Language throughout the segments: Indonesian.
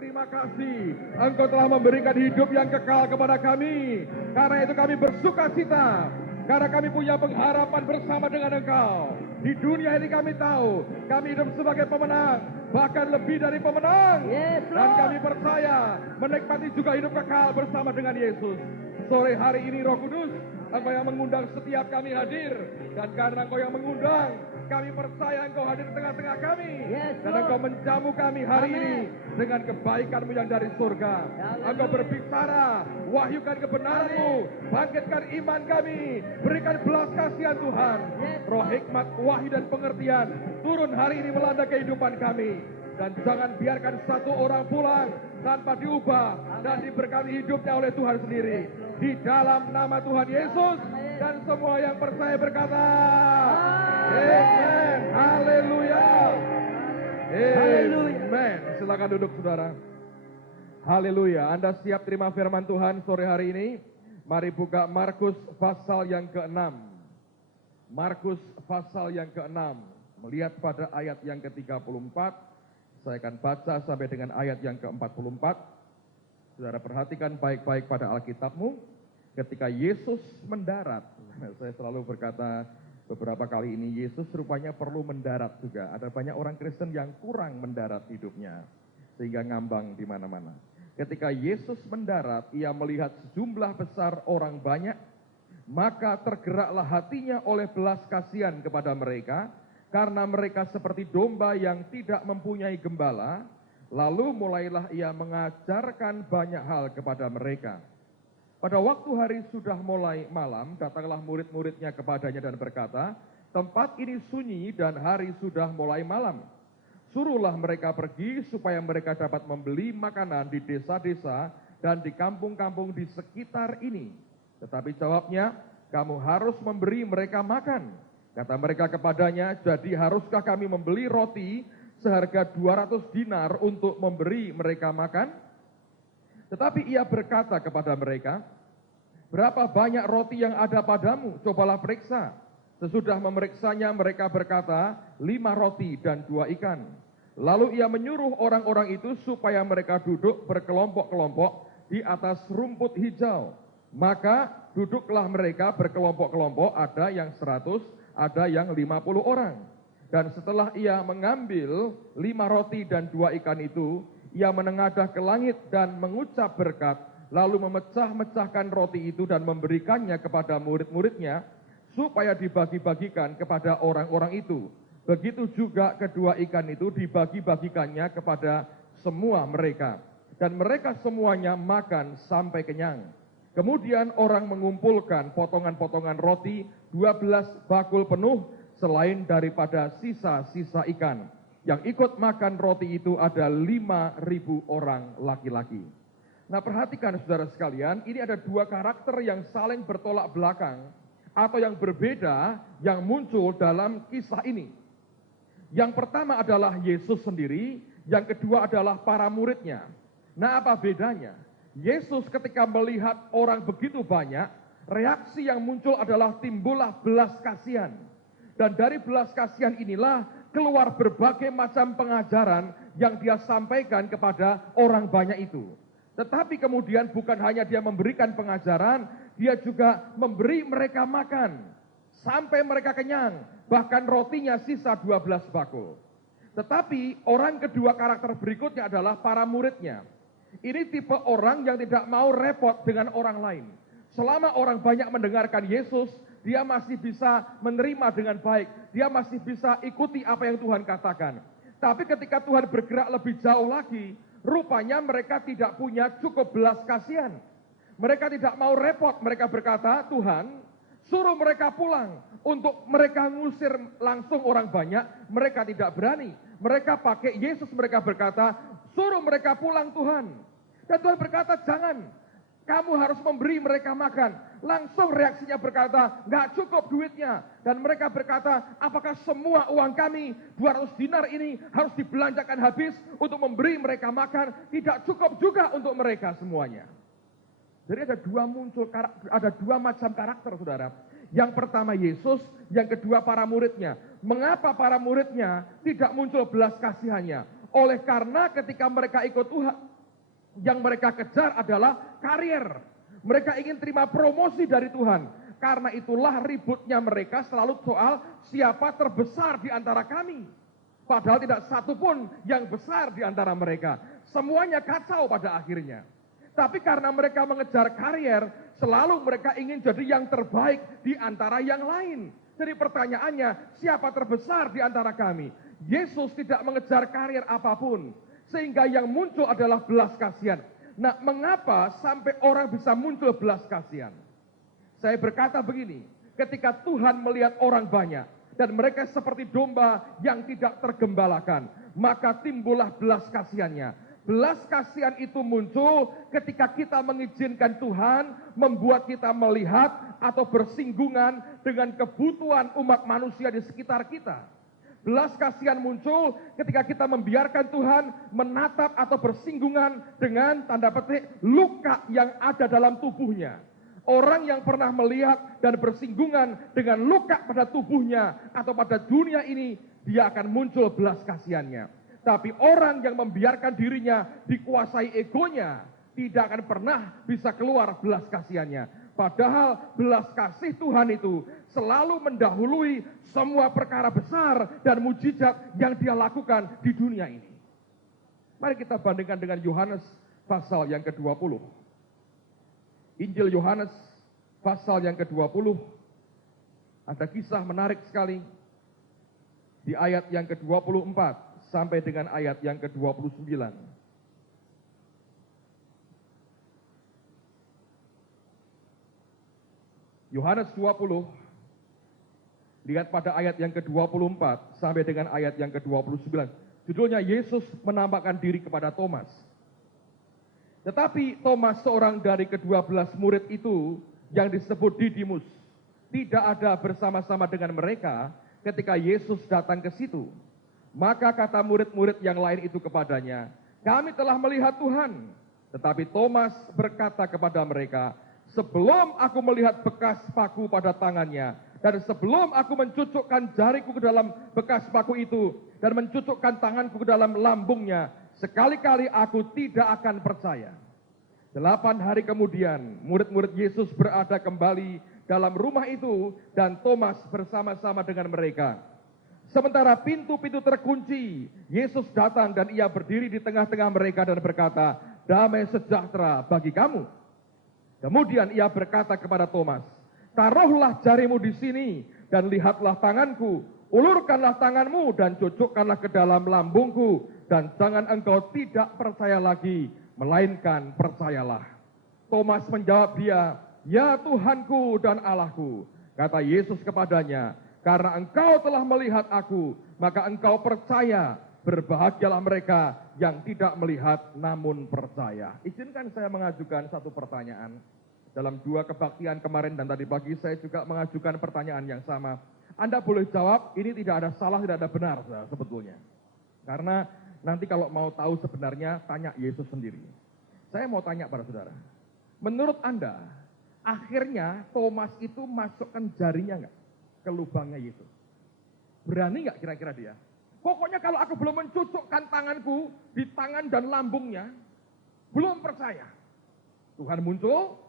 terima kasih. Engkau telah memberikan hidup yang kekal kepada kami. Karena itu kami bersuka cita. Karena kami punya pengharapan bersama dengan Engkau. Di dunia ini kami tahu, kami hidup sebagai pemenang. Bahkan lebih dari pemenang. Yes, Dan Lord. kami percaya menikmati juga hidup kekal bersama dengan Yesus. Sore hari ini Roh Kudus, Engkau yang mengundang setiap kami hadir. Dan karena Engkau yang mengundang, kami percaya Engkau hadir di tengah-tengah kami. Yes, Dan Lord. Engkau menjamu kami hari Amen. ini dengan kebaikan-Mu yang dari surga. Haleluya. Engkau berbicara, wahyukan kebenaran-Mu, bangkitkan iman kami, berikan belas kasihan Tuhan. Yes, Roh Lord. hikmat, wahyu dan pengertian turun hari ini melanda kehidupan kami. Dan jangan biarkan satu orang pulang tanpa diubah dan diberkati hidupnya oleh Tuhan sendiri. Di dalam nama Tuhan Yesus, dan semua yang percaya berkata, Amen. Haleluya. Haleluya. Amen. Silakan duduk saudara. Haleluya. Anda siap terima firman Tuhan sore hari ini? Mari buka Markus pasal yang ke-6. Markus pasal yang ke-6. Melihat pada ayat yang ke-34. Saya akan baca sampai dengan ayat yang ke-44. Saudara perhatikan baik-baik pada Alkitabmu. Ketika Yesus mendarat. Saya selalu berkata beberapa kali ini, Yesus rupanya perlu mendarat juga. Ada banyak orang Kristen yang kurang mendarat hidupnya. Sehingga ngambang di mana-mana. Ketika Yesus mendarat, ia melihat sejumlah besar orang banyak. Maka tergeraklah hatinya oleh belas kasihan kepada mereka. Karena mereka seperti domba yang tidak mempunyai gembala. Lalu mulailah ia mengajarkan banyak hal kepada mereka. Pada waktu hari sudah mulai malam, datanglah murid-muridnya kepadanya dan berkata, tempat ini sunyi dan hari sudah mulai malam. Suruhlah mereka pergi supaya mereka dapat membeli makanan di desa-desa dan di kampung-kampung di sekitar ini. Tetapi jawabnya, kamu harus memberi mereka makan. Kata mereka kepadanya, jadi haruskah kami membeli roti seharga 200 dinar untuk memberi mereka makan? Tetapi ia berkata kepada mereka, berapa banyak roti yang ada padamu? Cobalah periksa. Sesudah memeriksanya mereka berkata, 5 roti dan 2 ikan. Lalu ia menyuruh orang-orang itu supaya mereka duduk berkelompok-kelompok di atas rumput hijau. Maka duduklah mereka berkelompok-kelompok, ada yang 100, ada yang 50 orang. Dan setelah ia mengambil 5 roti dan 2 ikan itu, ia menengadah ke langit dan mengucap berkat, lalu memecah-mecahkan roti itu dan memberikannya kepada murid-muridnya, supaya dibagi-bagikan kepada orang-orang itu. Begitu juga kedua ikan itu dibagi-bagikannya kepada semua mereka. Dan mereka semuanya makan sampai kenyang. Kemudian orang mengumpulkan potongan-potongan roti 12 bakul penuh selain daripada sisa-sisa ikan. Yang ikut makan roti itu ada 5.000 orang laki-laki. Nah perhatikan saudara sekalian, ini ada 2 karakter yang saling bertolak belakang atau yang berbeda yang muncul dalam kisah ini. Yang pertama adalah Yesus sendiri, yang kedua adalah para muridnya. Nah apa bedanya? Yesus ketika melihat orang begitu banyak, reaksi yang muncul adalah timbullah belas kasihan. Dan dari belas kasihan inilah keluar berbagai macam pengajaran yang dia sampaikan kepada orang banyak itu. Tetapi kemudian bukan hanya dia memberikan pengajaran, dia juga memberi mereka makan. Sampai mereka kenyang, bahkan rotinya sisa 12 bakul. Tetapi orang kedua karakter berikutnya adalah para muridnya. Ini tipe orang yang tidak mau repot dengan orang lain. Selama orang banyak mendengarkan Yesus, dia masih bisa menerima dengan baik. Dia masih bisa ikuti apa yang Tuhan katakan. Tapi ketika Tuhan bergerak lebih jauh lagi, rupanya mereka tidak punya cukup belas kasihan. Mereka tidak mau repot. Mereka berkata, Tuhan, suruh mereka pulang. Untuk mereka ngusir langsung orang banyak, mereka tidak berani. Mereka pakai Yesus, mereka berkata, suruh mereka pulang Tuhan. Dan Tuhan berkata, jangan. Kamu harus memberi mereka makan. Langsung reaksinya berkata, nggak cukup duitnya. Dan mereka berkata, apakah semua uang kami 200 dinar ini harus dibelanjakan habis untuk memberi mereka makan? Tidak cukup juga untuk mereka semuanya. Jadi ada dua macam karakter saudara. Yang pertama Yesus, yang kedua para muridnya. Mengapa para muridnya tidak muncul belas kasihannya? Oleh karena ketika mereka ikut Tuhan, yang mereka kejar adalah karier. Mereka ingin terima promosi dari Tuhan. Karena itulah ributnya mereka selalu soal siapa terbesar di antara kami. Padahal tidak satu pun yang besar di antara mereka. Semuanya kacau pada akhirnya. Tapi karena mereka mengejar karier, selalu mereka ingin jadi yang terbaik di antara yang lain. Jadi pertanyaannya, siapa terbesar di antara kami? Yesus tidak mengejar karier apapun. Sehingga yang muncul adalah belas kasihan. Nah, mengapa sampai orang bisa muncul belas kasihan? Saya berkata begini, ketika Tuhan melihat orang banyak, dan mereka seperti domba yang tidak tergembalakan, maka timbullah belas kasihannya. Belas kasihan itu muncul ketika kita mengizinkan Tuhan membuat kita melihat atau bersinggungan dengan kebutuhan umat manusia di sekitar kita. Belas kasihan muncul ketika kita membiarkan Tuhan menatap atau bersinggungan dengan tanda petik luka yang ada dalam tubuhnya. Orang yang pernah melihat dan bersinggungan dengan luka pada tubuhnya atau pada dunia ini, dia akan muncul belas kasihannya. Tapi orang yang membiarkan dirinya dikuasai egonya, tidak akan pernah bisa keluar belas kasihannya. Padahal belas kasih Tuhan itu selalu mendahului semua perkara besar dan mujizat yang dia lakukan di dunia ini. Mari kita bandingkan dengan Yohanes pasal yang ke-20. Injil Yohanes pasal yang ke-20. Ada kisah menarik sekali di ayat yang ke-24 sampai dengan ayat yang ke-29. Yohanes 20, lihat pada ayat yang ke-24 sampai dengan ayat yang ke-29. Judulnya Yesus menampakkan diri kepada Thomas. Tetapi Thomas, seorang dari ke-12 murid itu yang disebut Didimus, tidak ada bersama-sama dengan mereka ketika Yesus datang ke situ. Maka kata murid-murid yang lain itu kepadanya, kami telah melihat Tuhan. Tetapi Thomas berkata kepada mereka, sebelum aku melihat bekas paku pada tangannya, dan sebelum aku mencucukkan jariku ke dalam bekas paku itu, dan mencucukkan tanganku ke dalam lambungnya, sekali-kali aku tidak akan percaya. 8 hari kemudian, murid-murid Yesus berada kembali dalam rumah itu, dan Thomas bersama-sama dengan mereka. Sementara pintu-pintu terkunci, Yesus datang dan ia berdiri di tengah-tengah mereka dan berkata, damai sejahtera bagi kamu. Kemudian ia berkata kepada Thomas, taruhlah jarimu di sini dan lihatlah tanganku, ulurkanlah tanganmu dan cucukkanlah ke dalam lambungku, dan jangan engkau tidak percaya lagi, melainkan percayalah. Thomas menjawab dia, ya Tuhanku dan Allahku. Kata Yesus kepadanya, karena engkau telah melihat aku, maka engkau percaya. Berbahagialah mereka yang tidak melihat namun percaya. Izinkan saya mengajukan satu pertanyaan. Dalam 2 kebaktian kemarin dan tadi pagi saya juga mengajukan pertanyaan yang sama. Anda boleh jawab, ini tidak ada salah, tidak ada benar sebetulnya. Karena nanti kalau mau tahu sebenarnya, tanya Yesus sendiri. Saya mau tanya pada saudara, menurut Anda, akhirnya Thomas itu masukkan jarinya nggak ke lubangnya Yesus? Berani nggak kira-kira dia? Pokoknya kalau aku belum mencucukkan tanganku di tangan dan lambungnya, belum percaya. Tuhan muncul,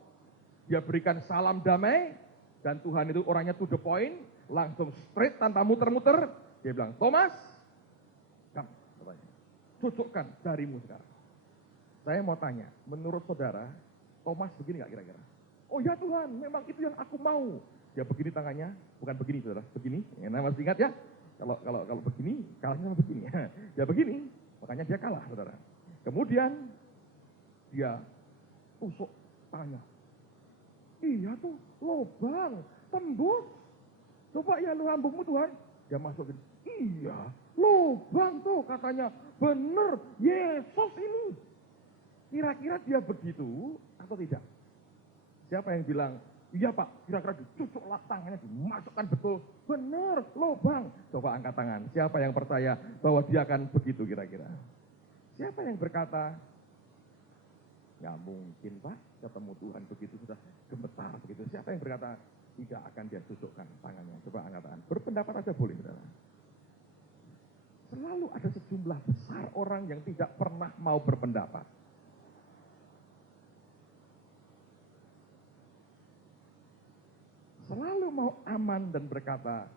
dia berikan salam damai, dan Tuhan itu orangnya to the point, langsung straight tanpa muter-muter. Dia bilang, Thomas, kamu, cucukkan jarimu sekarang. Saya mau tanya, menurut saudara, Thomas begini nggak kira-kira? Oh ya Tuhan, memang itu yang aku mau. Dia begini tangannya, bukan begini saudara, begini. Nah, masih ingat ya? Kalau begini, kalahnya sama begini. Ya begini, makanya dia kalah, saudara. Kemudian dia tusuk tangannya. Iya tuh, lubang, tembus. Coba ya lambungmu Tuhan. Dia masukin. Iya, lubang tuh katanya. Bener, Yesus ini. Kira-kira dia begitu atau tidak? Siapa yang bilang, iya Pak, kira-kira dicucuklah tangannya, dimasukkan betul. Benar, lubang. Coba angkat tangan. Siapa yang percaya bahwa dia akan begitu kira-kira? Siapa yang berkata, nggak mungkin Pak, ketemu Tuhan begitu sudah gemetar begitu. Siapa yang berkata, tidak akan dia cucukkan tangannya? Coba angkat tangan. Berpendapat aja boleh, saudara. selalu ada sejumlah besar orang yang tidak pernah mau berpendapat. Selalu mau aman dan berkata,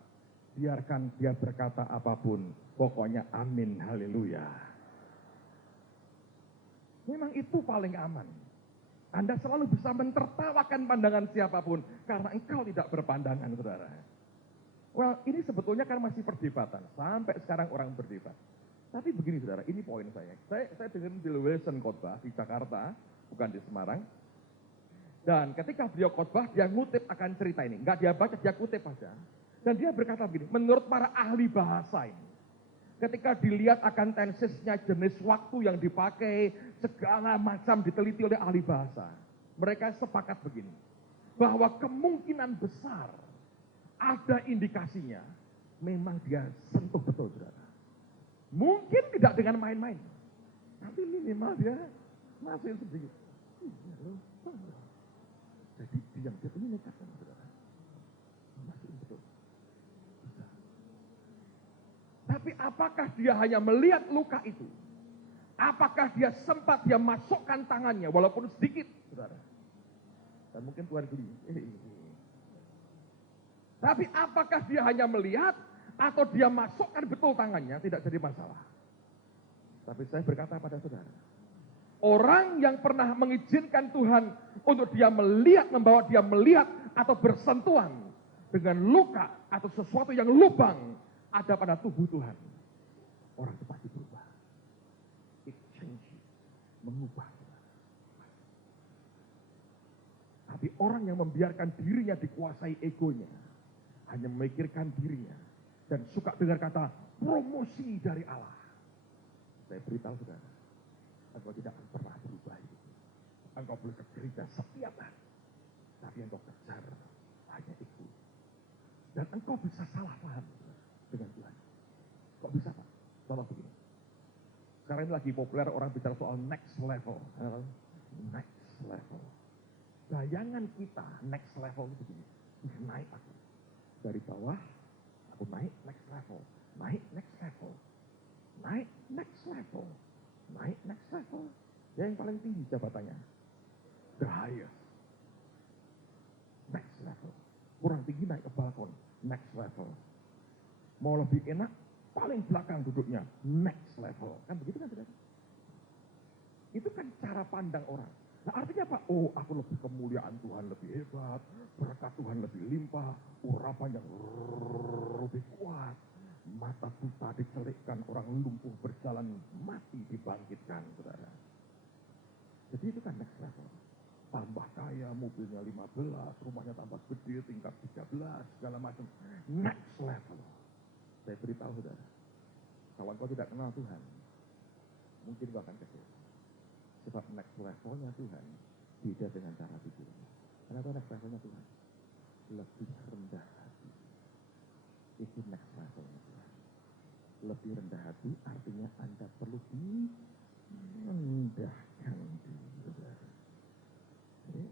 biarkan dia berkata apapun, pokoknya amin, haleluya. Memang itu paling aman. Anda selalu bisa mentertawakan pandangan siapapun, karena engkau tidak berpandangan, saudara. Well, ini sebetulnya kan masih perdebatan. Sampai sekarang orang berdebat. Tapi begini saudara, ini poin saya. Saya dengar Bill Wilson khotbah di Jakarta, bukan di Semarang. Dan ketika beliau khotbah, dia ngutip akan cerita ini. Enggak dia baca, dia kutip aja. Dan dia berkata begini, menurut para ahli bahasa ini, ketika dilihat akan tensesnya, jenis waktu yang dipakai, segala macam diteliti oleh ahli bahasa. Mereka sepakat begini, bahwa kemungkinan besar ada indikasinya, memang dia sentuh betul, saudara. Mungkin tidak dengan main-main, tapi minimal dia masih sedikit. Jadi diam dia ini nekat, saudara. Masih betul. Tapi apakah dia hanya melihat luka itu? Apakah dia sempat dia masukkan tangannya, walaupun sedikit, saudara? Dan mungkin Tuhan geli. Tapi apakah dia hanya melihat atau dia masukkan betul tangannya, tidak jadi masalah. Tapi saya berkata pada saudara, orang yang pernah mengizinkan Tuhan untuk dia melihat, membawa dia melihat atau bersentuhan dengan luka atau sesuatu yang lubang ada pada tubuh Tuhan, orang itu pasti berubah. It changes, mengubah. Tapi orang yang membiarkan dirinya dikuasai egonya, hanya memikirkan dirinya, dan suka dengar kata promosi dari Allah. Saya beritahu saudara, engkau tidak akan pernah berubah itu. Engkau boleh ke gereja setiap hari, tapi engkau kejar hanya itu. Dan engkau bisa salah paham dengan Tuhan. Kok bisa Pak? Contoh begini. Sekarang ini lagi populer orang bicara soal next level. Next level. Bayangan kita next level itu begini. Naik aku. Dari bawah, aku naik next level. Naik next level. Naik next level. Naik next level. Ya yang paling tinggi jabatannya. The highest. Next level. Kurang tinggi naik ke balkon. Next level. Mau lebih enak, paling belakang duduknya. Next level. Kan begitu kan saudara? Itu kan cara pandang orang. Nah artinya apa? Oh aku lebih kemuliaan Tuhan lebih hebat. Berkat Tuhan lebih limpah. Urapan yang lebih kuat. Mata buta dicelikkan, orang lumpuh berjalan mati dibangkitkan, saudara. Jadi itu kan next level. Tambah kaya, mobilnya 15, rumahnya tambah gede, tingkat 13, segala macam. Next level. Saya beritahu saudara, kalau kau tidak kenal Tuhan, mungkin kau akan kecil. Sebab next levelnya Tuhan beda dengan cara pikir. Kenapa next levelnya Tuhan? Lebih rendah hati. Itu next levelnya Tuhan. Lebih rendah hati artinya Anda perlu direndahkan diri.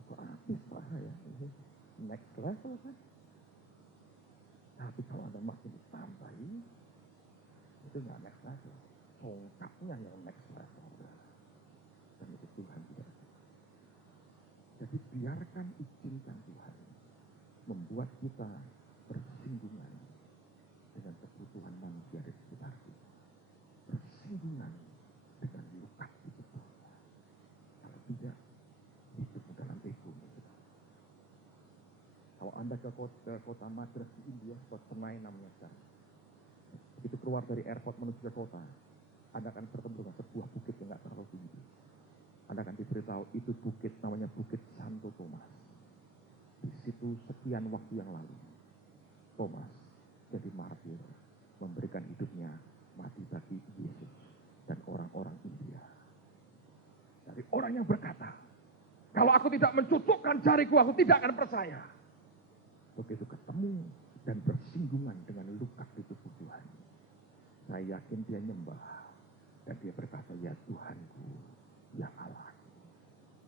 Itu habis Pak ya. Next level kan. Tapi kalau Anda makin ditambahi, itu nggak next level. Tongkatnya yang next level. Dan itu Tuhan tidak. Jadi biarkan, izinkan Tuhan membuat kita bersinggungan dengan kebutuhan manusia di sekitar kita. Bersinggungan dengan luka di tubuh. Kalau tidak, hidup dalam ego. Kalau Anda ke kota Madras di India, kota Chennai namanya sekarang. Begitu keluar dari airport menuju ke kota, Anda akan bertemu dengan sebuah bukit yang tidak terlalu tinggi. Anda akan diberitahu itu bukit namanya Bukit Santo Thomas. Di situ sekian waktu yang lalu, Thomas jadi martir, memberikan hidupnya mati bagi Yesus dan orang-orang India. Dari orang yang berkata, kalau aku tidak mencucukkan jariku, aku tidak akan percaya. Begitu ketemu dan bersinggungan dengan luka di tubuh Tuhan, saya yakin dia nyembah. Dan dia berkata, ya Tuhanku, ya Allah.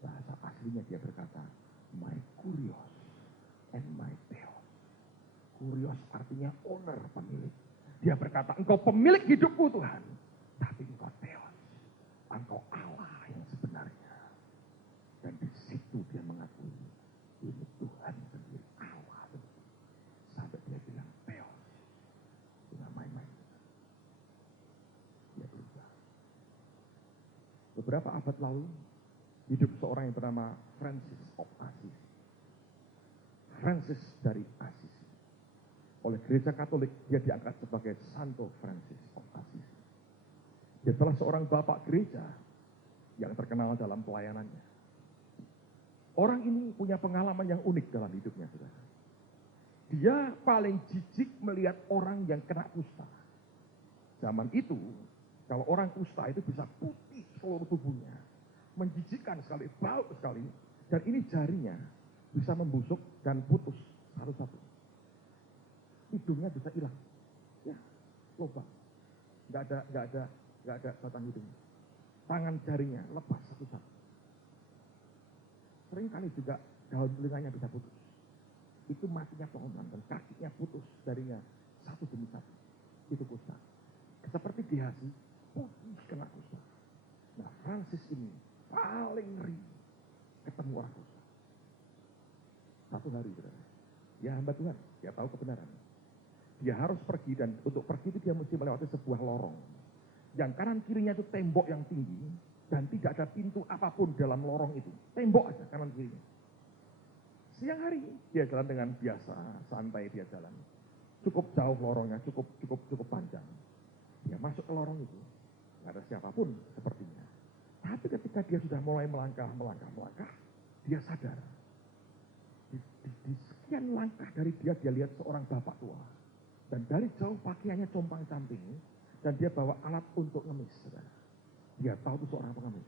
Bahasa aslinya dia berkata, my kurios and my theos. Kurios artinya owner, pemilik. Dia berkata, engkau pemilik hidupku Tuhan. Tapi engkau Theos. Engkau Allah yang sebenarnya. Dan di situ dia mengakui, ini Tuhan sendiri, Allah sendiri. Sampai dia bilang Theos. Dengan main-main. Dia berubah. Beberapa abad lalu, hidup seorang yang bernama Francis of Assisi. Francis dari Assisi. Oleh gereja Katolik, dia diangkat sebagai Santo Francis of Assisi. Dia salah seorang bapak gereja yang terkenal dalam pelayanannya. Orang ini punya pengalaman yang unik dalam hidupnya, saudara. Dia paling jijik melihat orang yang kena kusta. Zaman itu, kalau orang kusta itu bisa putih seluruh tubuhnya. Menjijikkan sekali, bau sekali. Dan ini jarinya bisa membusuk dan putus satu-satu. Hidungnya bisa hilang, ya, lubang, nggak ada batang hidung. Tangan jarinya lepas satu-satu. Seringkali juga daun telinganya bisa putus. Itu matinya pohon dan kakinya putus jarinya satu demi satu. Itu kusta. Seperti Gehazi, putih kena kusta. Nah, Francis ini paling ngeri ketemu orang kusta. Satu hari, dia hamba Tuhan, dia tahu kebenaran. Dia harus pergi dan untuk pergi itu dia mesti melewati sebuah lorong. Yang kanan kirinya itu tembok yang tinggi dan tidak ada pintu apapun dalam lorong itu. Tembok aja kanan kirinya. Siang hari dia jalan dengan biasa, santai dia jalan. Cukup jauh lorongnya, cukup panjang. Dia masuk ke lorong itu, nggak ada siapapun sepertinya. Tapi ketika dia sudah mulai melangkah, dia sadar. Di sekian langkah dari dia lihat seorang bapak tua. Dan dari jauh pakaiannya compang-camping. Dan dia bawa alat untuk ngemis. Saudara. Dia tahu itu seorang pengemis.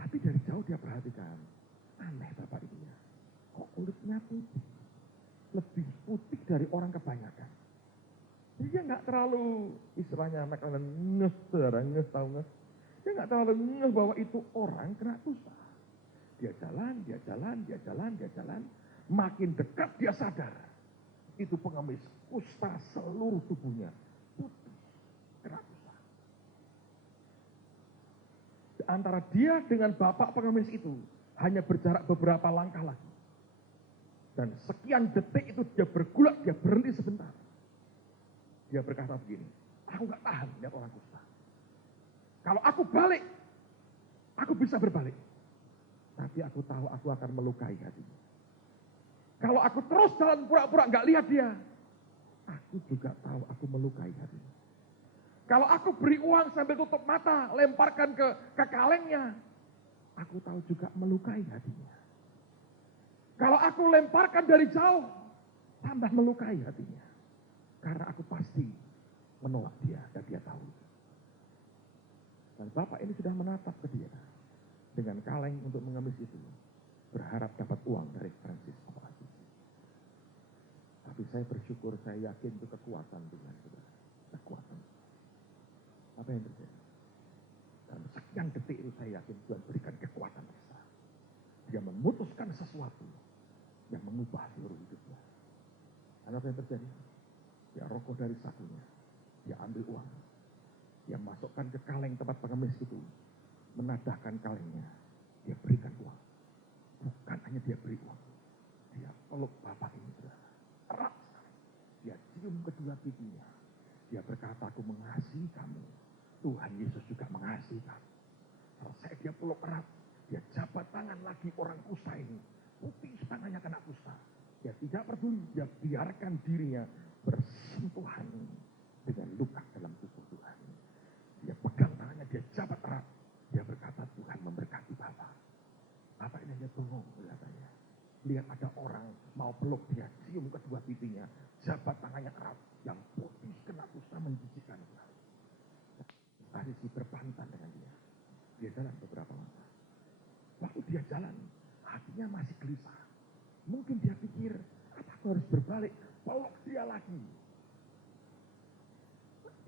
Tapi dari jauh dia perhatikan. Aneh bapak itu ya. Kok kulitnya putih? Lebih putih dari orang kebanyakan. Jadi dia nggak terlalu istilahnya nges, saudara, nges tahu nges. Dia nggak terlalu nges bahwa itu orang kena kusta. Dia jalan. Makin dekat dia sadar. Itu pengemis kusta seluruh tubuhnya putih kena kusta. Antara dia dengan bapak pengemis itu hanya berjarak beberapa langkah lagi. Dan sekian detik itu dia bergulat, dia berhenti sebentar. Dia berkata begini, aku gak tahan lihat orang kusta. Kalau aku balik, aku bisa berbalik. Tapi aku tahu aku akan melukai hatinya. Kalau aku terus jalan pura-pura nggak lihat dia, aku juga tahu aku melukai hatinya. Kalau aku beri uang sambil tutup mata, lemparkan ke kalengnya, aku tahu juga melukai hatinya. Kalau aku lemparkan dari jauh, tambah melukai hatinya. Karena aku pasti menolak dia dan dia tahu. Dan bapak ini sudah menatap ke dia dengan kaleng untuk mengemis itu, berharap dapat uang dari Francis of Assisi. Tapi saya bersyukur, saya yakin itu kekuatan Tuhan. Kekuatan. Apa yang terjadi? Dalam sekian detik itu saya yakin Tuhan berikan kekuatan besar. Dia memutuskan sesuatu yang mengubah seluruh hidupnya. Dan apa yang terjadi? Dia rokok dari sakunya. Dia ambil uang. Dia masukkan ke kaleng tempat pengemis itu. Menadahkan kalengnya. Dia berikan uang. Bukan hanya dia beri uang. Dia peluk bapak ini. Erat. Dia cium kedua pipinya. Dia berkata, aku mengasihi kamu. Tuhan Yesus juga mengasihi kamu. Selesai dia peluk erat. Dia jabat tangan lagi orang kusta ini. Putih tangannya kena kusta. Dia tidak peduli. Dia biarkan dirinya bersentuhan dengan luka dalam tubuh Tuhan. Dia pegang tangannya, dia jabat erat. Dia berkata, Tuhan memberkati Bapak. Bapak ini hanya bengong kelihatannya. Lihat ada orang mau peluk dia, cium kedua pipinya, jabat tangannya erat, yang putih kena kusta menjijikkan. Assisi berpantan dengan dia. Dia jalan beberapa langkah. Waktu dia jalan, hatinya masih gelisah. Mungkin dia pikir, apa aku harus berbalik, peluk dia lagi.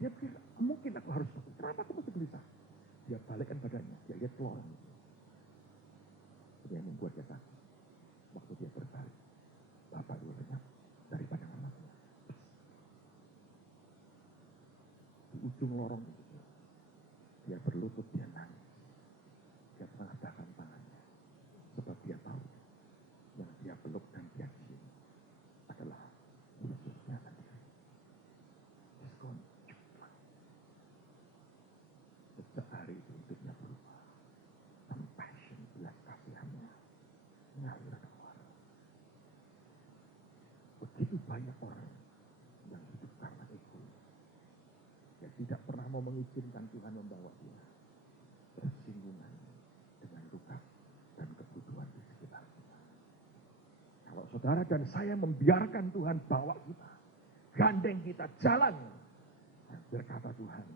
Dia pikir, mungkin aku harus, kenapa aku mesti gelisah? Dia balikkan badannya, dia lihat ke lorong itu. Itu yang membuat dia takut. Waktu dia berbalik, bapak dulu lenyap dari pandangan matanya. ujung lorong itu. Dia berlutut, dia nangis. Dia mengadakan tangannya. Sebab dia tahu yang dia peluk dan dia cium adalah Yesusnya sendiri. Diskon cuplang. Sejak hari itu hidupnya berubah. Compassion, belas kasihannya mengalir keluar. Begitu banyak orang yang hidup karena ego. Dia tidak pernah mau mengizinkan Tuhan membawa dia bersinggungan dengan luka dan kebutuhan di sekitar kita. Kalau saudara dan saya membiarkan Tuhan bawa kita, gandeng kita jalan, berkata Tuhan,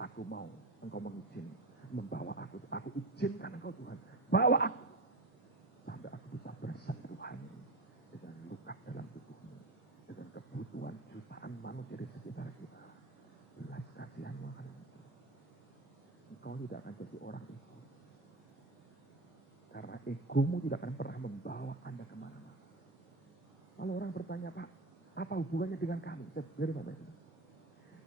aku mau engkau mengizinkan membawa aku izinkan engkau Tuhan, bawa aku sampai aku bisa bersentuhan dengan luka dalam tubuhmu, dengan kebutuhan jutaan manusia di sekitar kita. Belas kasihanmu akan muncul. Engkau tidak akan jadi orang ego. Karena egomu tidak akan pernah membawa Anda kemana-mana. Kalau orang bertanya, Pak, apa hubungannya dengan kami? Saya biar Bapak itu.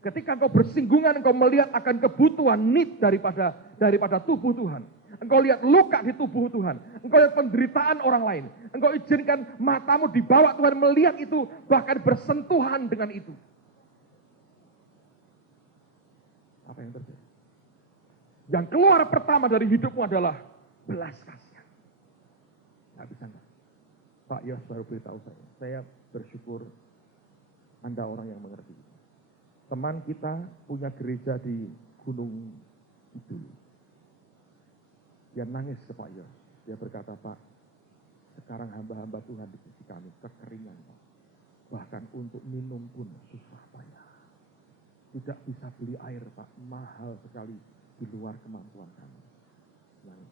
Ketika engkau bersinggungan, engkau melihat akan kebutuhan need daripada tubuh Tuhan. Engkau lihat luka di tubuh Tuhan. Engkau lihat penderitaan orang lain. Engkau izinkan matamu dibawa Tuhan melihat itu, bahkan bersentuhan dengan itu. Apa yang terjadi? Yang keluar pertama dari hidupmu adalah belas kasihan. Nggak bisa enggak? Pak Yos baru beritahu saya bersyukur Anda orang yang mengerti. Teman kita punya gereja di Gunung Kidul. Dia nangis ke Pak Yos. Dia berkata, Pak, sekarang hamba-hamba Tuhan di sisi kami kekeringan. Pak. Bahkan untuk minum pun susah payah. Tidak bisa beli air, Pak. Mahal sekali di luar kemampuan kami. Nangis.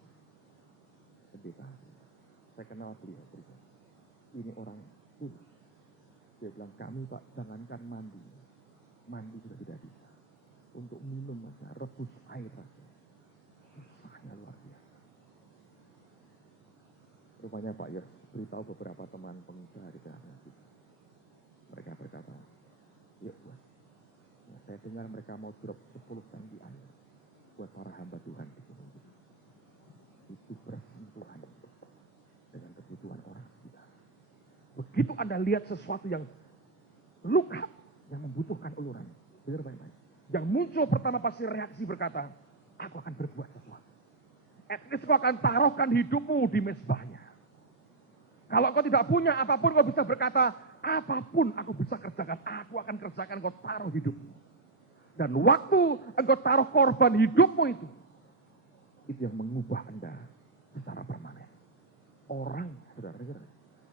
Pendeta. Saya kenal beliau. Ini orang tulus. Dia bilang, kami Pak, jangankan mandi. Mandi sudah tidak bisa. Untuk minum saja, rebus air saja. Susahnya luar biasa. Rupanya Pak Yos beritahu beberapa teman pengusaha di daerah kita. Mereka berkata, yuk buat. Ya, saya dengar mereka mau drop 10 tangki air buat para hamba Tuhan di gunung itu. Itu bersentuhan dengan kebutuhan orang sekitar. Begitu Anda lihat sesuatu yang luka, yang membutuhkan uluran, dengar baik-baik. Yang muncul pertama pasti reaksi berkata, aku akan berbuat sesuatu. At least kau akan taruhkan hidupmu di mezbahnya. Kalau kau tidak punya apapun, kau bisa berkata, apapun aku bisa kerjakan, aku akan kerjakan, kau taruh hidupmu. Dan waktu engkau taruh korban hidupmu itu yang mengubah Anda secara permanen. Orang, saudara-saudara,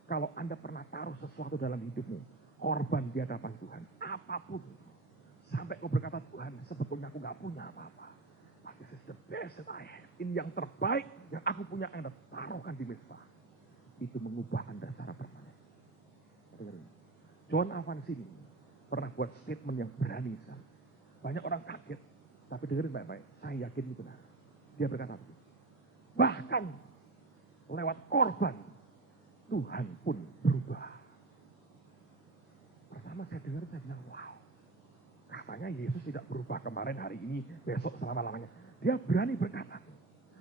kalau Anda pernah taruh sesuatu dalam hidupmu, korban di hadapan Tuhan, apapun. Sampai kau berkata, Tuhan, sebetulnya aku gak punya apa-apa. But this is the best that I have. Ini yang terbaik yang aku punya, Anda taruhkan di mezbah. Itu mengubah Anda secara permanen. John Avancini pernah buat statement yang berani sekali. Banyak orang kaget, tapi dengerin baik-baik. Saya yakin itu benar. Dia berkata begitu. Bahkan lewat korban, Tuhan pun berubah. Pertama saya dengar, saya bilang, wow. Katanya Yesus tidak berubah kemarin, hari ini, besok, selama-lamanya. Dia berani berkata,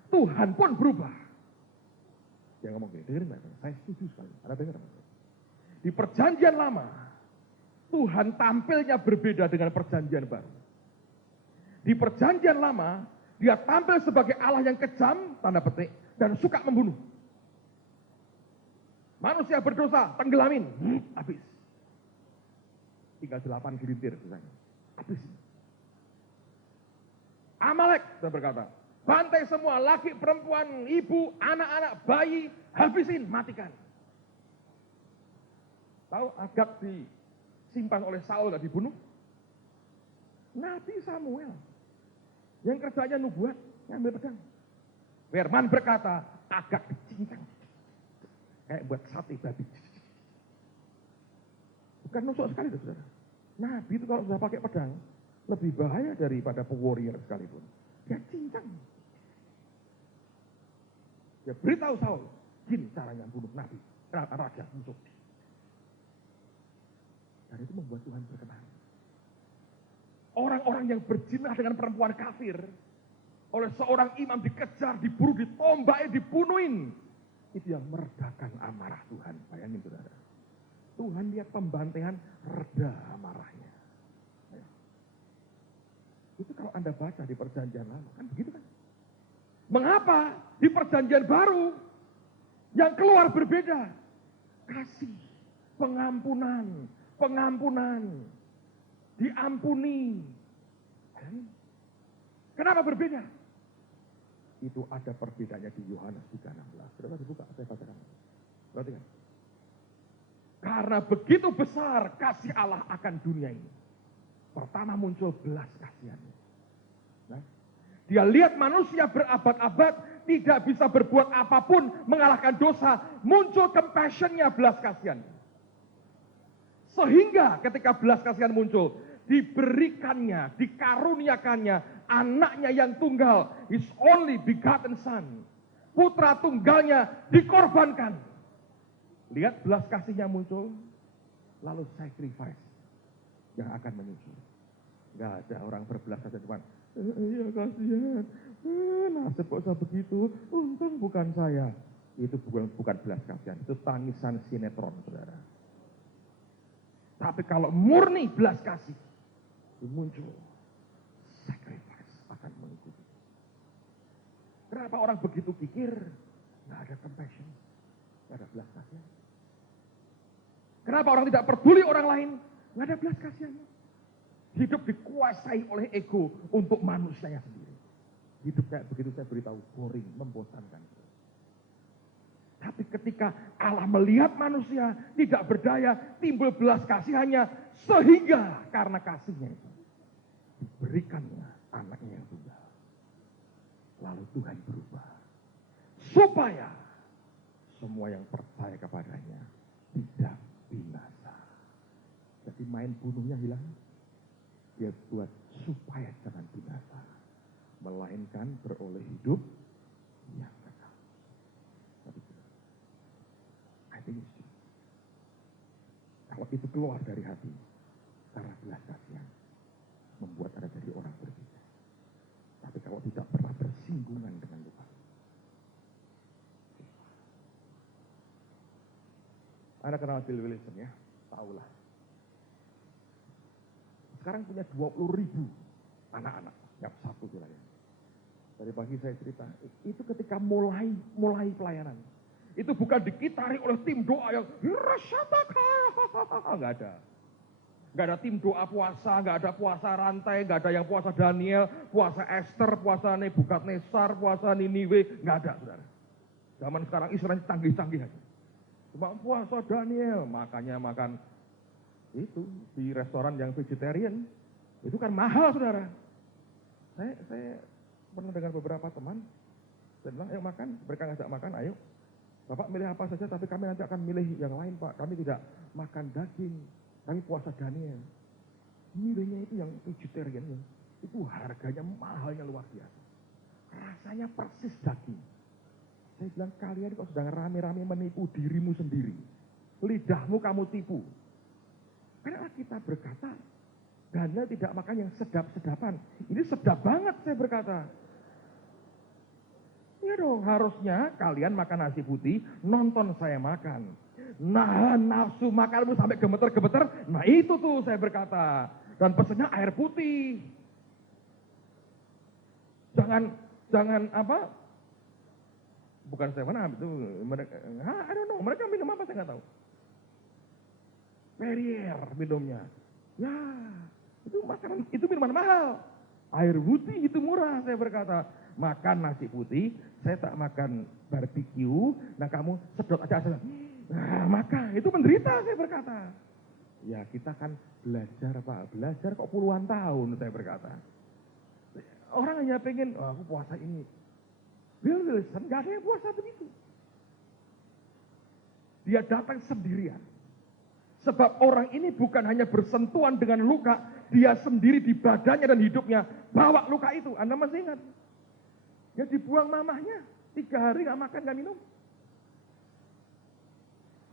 Tuhan pun berubah. Dia ngomong gini, dengerin baik-baik. Saya setuju sekali. Anda dengar? Di perjanjian lama, Tuhan tampilnya berbeda dengan perjanjian baru. Di perjanjian lama, dia tampil sebagai Allah yang kejam, tanda petik, dan suka membunuh. Manusia berdosa, tenggelamin, habis. Tinggal 8 gelintir, misalnya. Habis. Amalek, dia berkata, bantai semua, laki, perempuan, ibu, anak-anak, bayi, habisin, matikan. Tahu Agag disimpan oleh Saul, tidak dibunuh? Nabi Samuel, yang kerjanya nubuat, ngambil pedang. Firman berkata, Agag dicincang. Kayak buat sate babi. Bukan nusuk sekali, saudara. Nabi itu kalau sudah pakai pedang, lebih bahaya daripada warrior sekalipun. Dia cincang. Dia beritahu Saul, gini caranya bunuh Nabi, raja musuh. Dan itu membuat Tuhan berkenan. Orang-orang yang berzina dengan perempuan kafir, oleh seorang imam dikejar, diburu, ditombak, dibunuhin. Itu yang meredakan amarah Tuhan. Bayangin saudara. Tuhan lihat pembantaian, reda amarahnya. Itu kalau Anda baca di perjanjian lama, kan begitu kan? Mengapa di perjanjian baru yang keluar berbeda? Kasih, pengampunan, diampuni. Kenapa berbeda? Itu ada perbedaannya di Yohanes 3:16. Sudah dibuka, saya bacakan. Perhatikan. Karena begitu besar kasih Allah akan dunia ini. Pertama muncul belas kasihannya. Nah, dia lihat manusia berabad-abad tidak bisa berbuat apapun mengalahkan dosa. Muncul compassion-nya, belas kasihan. Sehingga ketika belas kasihan muncul, diberikannya, dikaruniakannya anaknya yang tunggal, his only begotten son. Putra tunggalnya dikorbankan. Lihat belas kasihnya muncul, lalu sacrifice yang akan menyusul. Gak ada orang berbelas kasihan cuman, iya kasihan, nasib kok bisa begitu, untung bukan saya. Itu bukan belas kasihan, itu tangisan sinetron, saudara. Tapi kalau murni belas kasih, muncul sacrifice akan mengikuti. Kenapa orang begitu pikir? Gak ada compassion, gak ada belas kasihan. Kenapa orang tidak peduli orang lain? Gak ada belas kasihan. Hidup dikuasai oleh ego untuk manusianya sendiri. Hidup kayak begitu saya beritahu, boring, membosankan. Tapi ketika Allah melihat manusia tidak berdaya, timbul belas kasihannya, sehingga karena kasihnya itu diberikannya anaknya yang tunggal. Lalu Tuhan berubah, supaya semua yang percaya kepadanya tidak binasa. Jadi main bunuhnya hilang, dia buat supaya jangan binasa, melainkan beroleh hidup yang kekal. I think it's true. Kalau itu keluar dari hati, karena belas kasihan, membuat Anda jadi orang berbeda. Tapi kalau tidak pernah bersinggungan dengan Tuhan, Anda kenal Bill Wilson ya? Tahulah. Sekarang punya 20.000 anak-anak, tiap Sabtu wilayah. Dari pagi saya cerita, itu ketika mulai pelayanan. Itu bukan dikitari oleh tim doa yang nggak ada. Nggak ada tim doa puasa, nggak ada puasa rantai, nggak ada yang puasa Daniel, puasa Esther, puasa Nebukadnezar, puasa Niniwe, nggak ada, saudara. Zaman sekarang Israel canggih-canggih aja. Cuma puasa Daniel, makanya makan itu di restoran yang vegetarian, itu kan mahal, saudara. Saya pernah dengan beberapa teman, saya bilang, ayo makan, mereka ngajak makan, ayo. Bapak milih apa saja, tapi kami nanti akan milih yang lain, Pak. Kami tidak makan daging, kami puasa Daniel. Milihnya itu yang vegetarian, itu harganya mahalnya luar biasa. Rasanya persis daging. Saya bilang, kalian kok sedang rame-rame menipu dirimu sendiri. Lidahmu kamu tipu. Karena kita berkata, Daniel tidak makan yang sedap-sedapan. Ini sedap banget, saya berkata. Ya dong, harusnya kalian makan nasi putih, nonton saya makan. Nah, nafsu makanmu sampai gemeter-gemeter, nah itu tuh saya berkata. Dan pesennya air putih. Jangan apa? Bukan saya mana itu mereka, I don't know, mereka minum apa saya nggak tahu. Perrier minumnya. Ya, itu makanan, itu minuman mahal. Air putih itu murah, saya berkata. Makan nasi putih, saya tak makan barbeque. Nah kamu sedot aja. Nah, maka itu menderita, saya berkata. Ya kita kan belajar Pak, belajar kok puluhan tahun, saya berkata. Orang hanya pengen, oh, aku puasa ini. Bill Wilson gak ada yang puasa begitu. Dia datang sendirian. Sebab orang ini bukan hanya bersentuhan dengan luka, dia sendiri di badannya dan hidupnya bawa luka itu. Anda masih ingat? Ya dibuang mamahnya, 3 hari gak makan gak minum.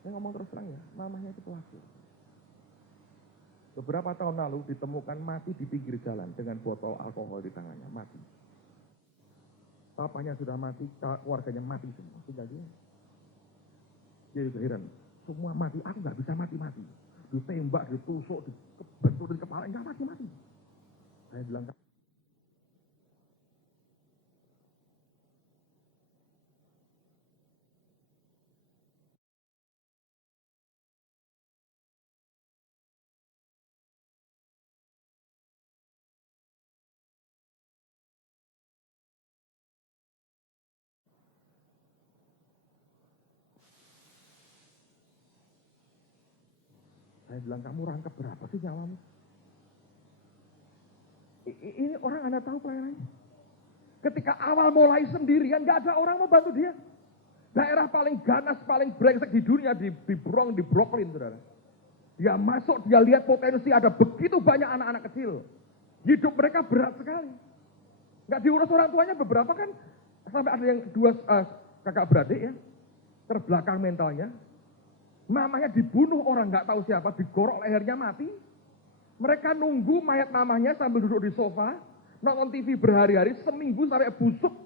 Saya ngomong terus terang ya, mamahnya itu pelaku. Beberapa tahun lalu ditemukan mati di pinggir jalan dengan botol alkohol di tangannya, mati. Papanya sudah mati, keluarganya mati semua, tinggal dia. Dia juga heran, semua mati, aku nggak bisa mati-mati. Ditembak, ditusuk, dibentur di kepala, nggak mati-mati. Saya bilang, kamu rangkap berapa sih nyawamu? Ini orang Anda tahu pelayanannya. Ketika awal mulai sendirian, nggak ada orang mau bantu dia. Daerah paling ganas, paling brengsek di dunia di Bronx, di Brooklyn, saudara. Dia masuk, dia lihat potensi ada begitu banyak anak-anak kecil. Hidup mereka berat sekali. Nggak diurus orang tuanya, beberapa kan sampai ada yang dua kakak beradik ya, terbelakang mentalnya. Mamanya dibunuh orang nggak tahu siapa, digorok lehernya mati. Mereka nunggu mayat mamanya sambil duduk di sofa, nonton TV berhari-hari, seminggu sampai busuk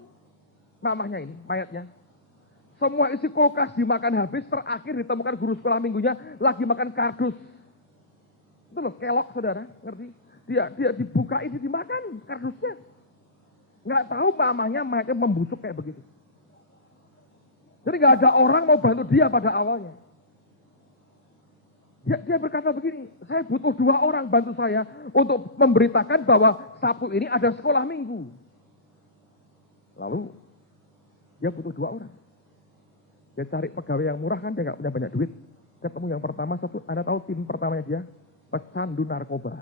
mamanya ini, mayatnya. Semua isi kulkas dimakan habis, terakhir ditemukan guru sekolah minggunya lagi makan kardus. Itu loh, kelok saudara, ngerti? Dia dibuka ini dimakan kardusnya. Nggak tahu mamanya mayatnya membusuk kayak begitu. Jadi nggak ada orang mau bantu dia pada awalnya. Dia berkata begini, saya butuh 2 orang bantu saya untuk memberitakan bahwa Sabtu ini ada sekolah minggu. Lalu dia butuh 2 orang. Dia cari pegawai yang murah kan, dia nggak punya banyak duit. Ketemu yang pertama, Anda tahu tim pertamanya dia? Pecandu narkoba.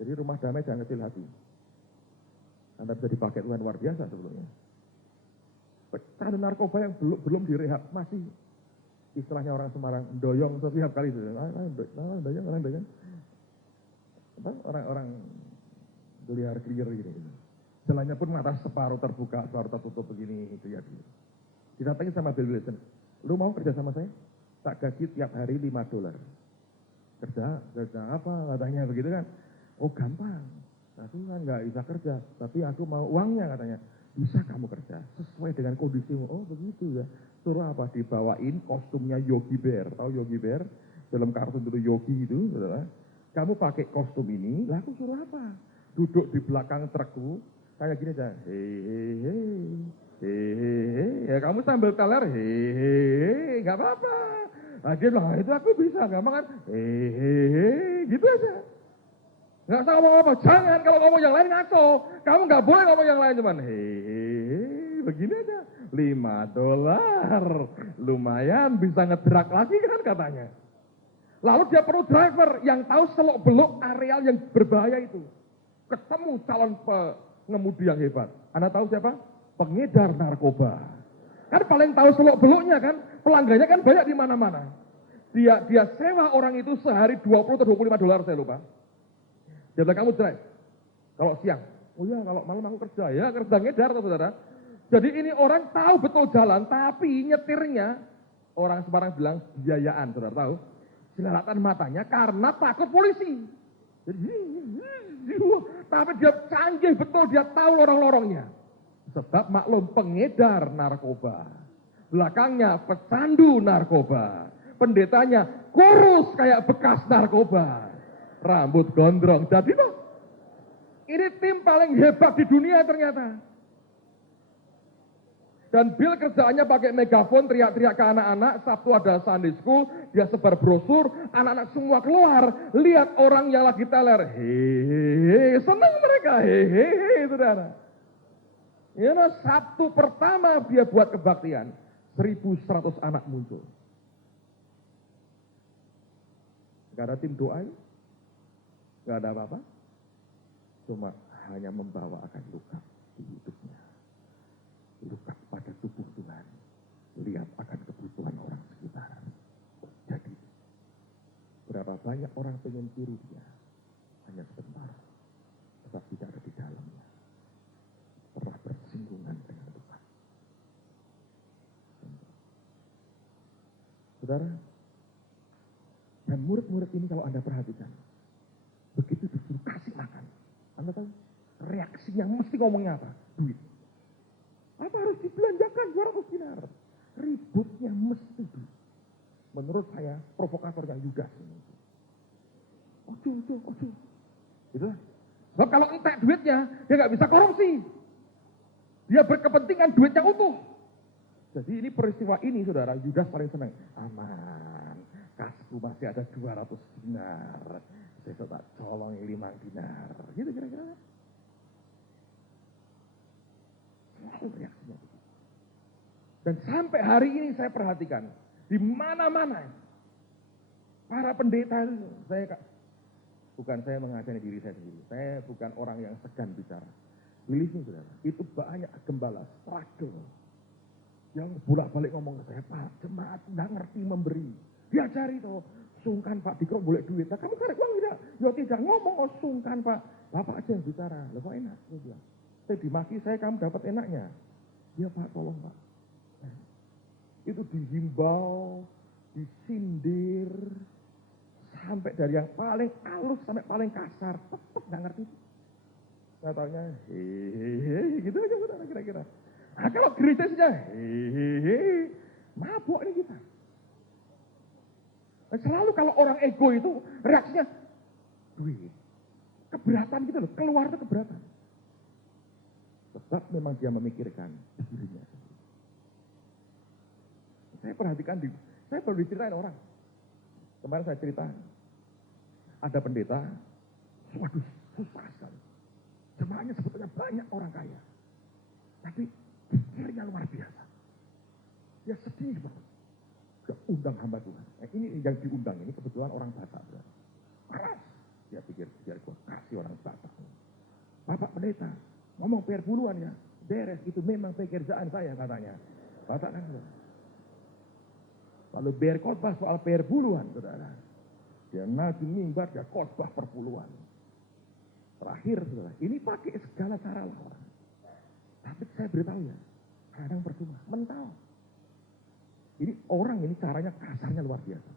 Jadi rumah damai jangan kecil hati. Anda bisa dipakai Tuhan luar biasa sebelumnya. Pecandu narkoba yang belum direhab, masih istilahnya orang Semarang, doyong setiap kali itu. Doyong. Orang geliar-geliar gitu. Jalannya pun mata separuh terbuka, separuh tertutup begini, itu ya. Didatangi sama Bill Wilson, lu mau kerja sama saya? Tak gaji tiap hari $5. Kerja apa? Katanya begitu kan. Oh gampang, aku kan nggak bisa kerja, tapi aku mau uangnya katanya. Bisa kamu kerja sesuai dengan kondisimu. Oh begitu ya. Suruh apa? Dibawain kostumnya Yogi Bear. Tahu Yogi Bear? Film kartun dulu Yogi itu. Saudara. Kamu pakai kostum ini, lah aku suruh apa? Duduk di belakang trukku, kayak gini aja. Hehehe. Ya kamu sambil teler, hehehe, nggak apa-apa. Nah, dia bilang, itu aku bisa, gampang kan? Hehehe, gitu aja. Nggak usah ngomong apa, jangan kalau ngomong yang lain ngaco. Kamu nggak boleh ngomong yang lain, cuman hehehe, begini aja. $5, lumayan bisa ngedrak lagi kan katanya. Lalu dia perlu driver yang tahu seluk-beluk areal yang berbahaya itu. Ketemu calon pengemudi yang hebat. Anda tahu siapa? Pengedar narkoba. Kan paling tahu seluk-beluknya kan, pelanggannya kan banyak di mana-mana. Dia sewa orang itu sehari $20 atau $25 saya lupa. Dia bilang kamu drive. Kalau siang, oh ya kalau malam aku kerja, ya kerja ngedar saudara. Jadi ini orang tahu betul jalan, tapi nyetirnya orang Semarang bilang biayaan, saudara tahu? Jelalatan matanya karena takut polisi. Jadi, tapi dia canggih betul, dia tahu lorong-lorongnya. Sebab maklum pengedar narkoba. Belakangnya pecandu narkoba. Pendetanya kurus kayak bekas narkoba. Rambut gondrong. Jadi ini tim paling hebat di dunia ternyata. Dan Bill kerjaannya pakai megafon, teriak-teriak ke anak-anak. Sabtu ada Sunday School, dia sebar brosur, anak-anak semua keluar, lihat orang yang lagi teler. Hehehe, senang mereka, hehehe, saudara. Ya, Sabtu pertama dia buat kebaktian, 1.100 anak muncul. Gak ada tim doa, gak ada apa-apa, cuma hanya membawakan luka di hidupnya. Luka pada tubuh Tuhan, lihat akan kebutuhan orang sekitar. Jadi, berapa banyak orang pengen tiru dia, hanya sebentar, tetap tidak ada di dalamnya. Pernah bersinggungan dengan Tuhan. Saudara, dan murid-murid ini kalau Anda perhatikan, begitu disuruh kasih makan, Anda tahu reaksinya mesti ngomongnya apa? Duit. Apa harus dibelanjakan 200 dinar? Ributnya mesti duit. Menurut saya provokatornya Yudas ini. Ojo. Gitu lah. Sebab kalau entek duitnya, dia nggak bisa korupsi. Dia berkepentingan duitnya utuh. Jadi ini peristiwa ini, saudara, Yudas paling senang. Aman, kasku masih ada 200 dinar. Besok tak colong 5 dinar. Gitu kira-kira. Selalu reaksinya. Dan sampai hari ini saya perhatikan, di mana-mana para pendeta itu, bukan saya mengasihani diri saya sendiri. Saya bukan orang yang segan bicara. Believe me, saudara, itu banyak gembala struggle yang bolak-balik ngomong ke saya, Pak, jemaat nggak ngerti memberi. Diajari tuh, sungkan Pak, dikira boleh duit. Nah, kamu cari uang tidak? Ya tidak, ngomong, oh sungkan Pak. Bapak aja yang bicara, loh kok enak? Dia bilang. Saya dimaki saya, kamu dapat enaknya. Ya Pak, tolong Pak. Itu dihimbau, disindir, sampai dari yang paling halus sampai paling kasar, tetap nggak ngerti. Nggak taunya, hehehe, gitu aja saudara kira-kira. Nah kalau gereja saja, hehehe, mabuk ini kita. Nah, selalu kalau orang ego itu reaksinya, duit, keberatan gitu loh, keluar itu keberatan. Sebab memang dia memikirkan dirinya. Saya perhatikan, saya baru diceritain orang. Kemarin saya cerita, ada pendeta, waduh susah sekali. Jemaahnya sebetulnya banyak orang kaya. Tapi pikirnya luar biasa. Dia sedih banget. Gak undang hamba Tuhan. Ini yang diundang ini kebetulan orang Batak. Keras. Dia pikir, biar gue kasih orang Batak. Bapak pendeta, ngomong perbuluhan ya. Beres, itu memang pekerjaan saya katanya. Batak kan. Lalu berkhotbah soal perbuluhan, saudara. Dia naik mimbar, dia khotbah perpuluhan. Terakhir, saudara, ini pakai segala cara lah orang. Tapi saya beritahu ya, kadang percuma, mental. Ini orang ini caranya kasarnya luar biasa.